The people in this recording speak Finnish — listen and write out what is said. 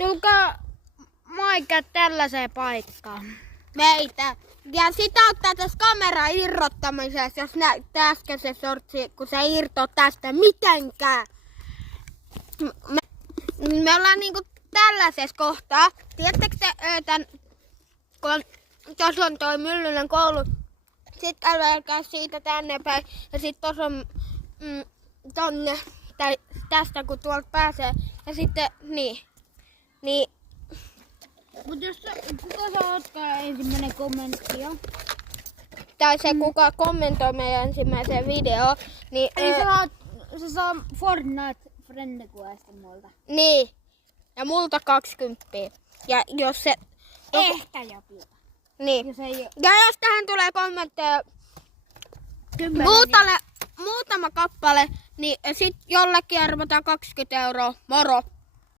Tulkaa moikka tällaiseen paikkaan. Meitä. Ja sitä auttaa tässä kamera irrottamisessa, jos näyttää äsken se sortsi, kun se irtoaa tästä mitenkään. Me ollaan niinku tällaisessa kohtaa. Tiedättekö te, kun tuossa on toi Myllynen koulu, sit käydään siitä tänne päin ja sit tuossa on tonne, tästä kun tuolta pääsee ja sitten niin. Mut jos kuka saa ottaa ensimmäinen kommentti jo? Tai se kuka kommentoi meidän ensimmäiseen videoon, niin... Eli se saa Fortnite Friend-kuesta multa. Niin. Ja multa 20. Ja jos se... Ehkä jopa. Niin. Jos ei Ja jos tähän tulee kommentteja 10. muutama kappale, niin sit jollekin arvotaan 20 €. Moro.